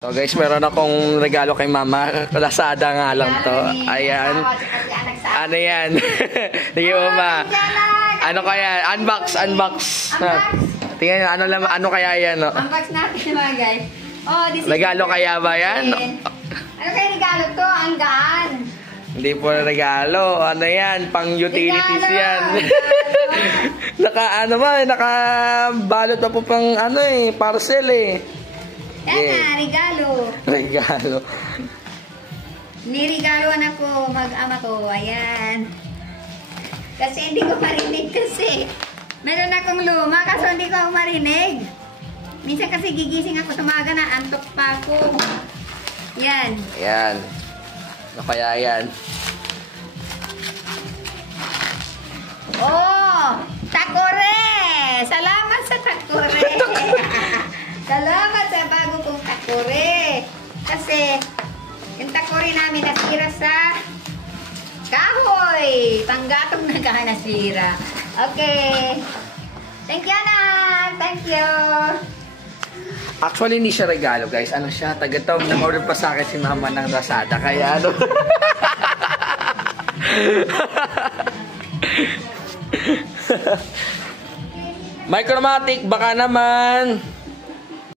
So guys, meron akong regalo kay mama. Lazada nga lang to. Ayan. Ano yan? Sige mama. Ano kaya? Unbox. Tingnan nyo, ano kaya yan? No? Unbox natin mga guys. Oh, this is regalo kaya ba yan? Ano kaya regalo to? Ang gaan. Hindi po regalo. Ano yan? Pang utilities yan. Nakabalot pa po pang parcel eh. Yan na, regalo. Regalo. Nirigaloan ako mag-ama ko. Ayan. Kasi hindi ko marinig kasi. Meron akong luma kasi hindi ko marinig. Minsan kasi gigising ako, tumaga na, antok pa ako. Yan. Ayan. Ano kaya yan? Oh! Takore! Salamat sa takore! Salamat sa bago kong takore! Kasi, yung takore namin nasira sa kahoy! Panggatong na nasira. Okay. Thank you, anak! Thank you! Actually, hindi siya regalo, guys. Ano siya? Tagatawag ng order pa sa akin si mama ng Lazada. Kaya ano? Micromatic, baka naman.